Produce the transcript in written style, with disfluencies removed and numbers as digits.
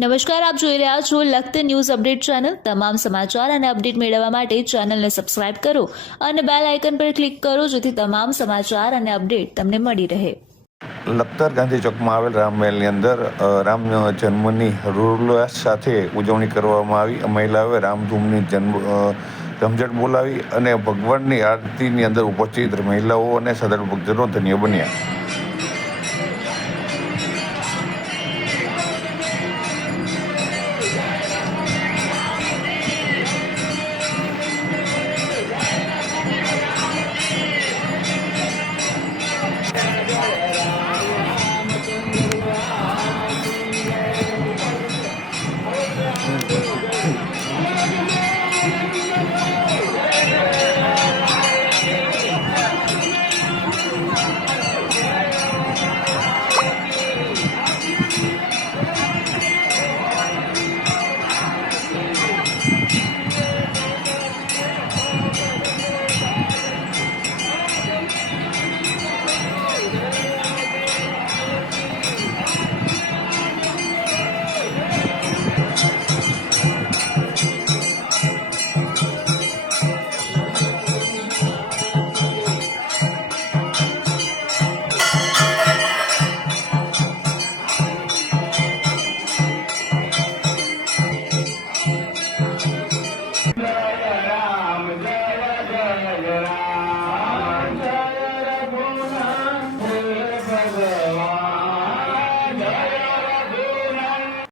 નમસ્કાર, આપ જોઈ રહ્યા છો લખત ન્યૂઝ અપડેટ ચેનલ। તમામ સમાચાર અને અપડેટ મેળવવા માટે ચેનલને સબસ્ક્રાઇબ કરો અને બેલ આઇકન પર ક્લિક કરો જેથી તમામ સમાચાર અને અપડેટ તમને મળી રહે। લખતર ગાંધી ચોકમાં આવેલ રામમહેલની અંદર રામ જન્મની હર્ષોલ્લાસ સાથે ઉજવણી કરવામાં આવી। મહિલાઓએ રામધૂમની રમઝટ બોલાવી અને ભગવાનની આરતીની અંદર ઉપસ્થિત મહિલાઓ અને શ્રદ્ધાળુ ભક્તજનો ધન્ય બન્યા।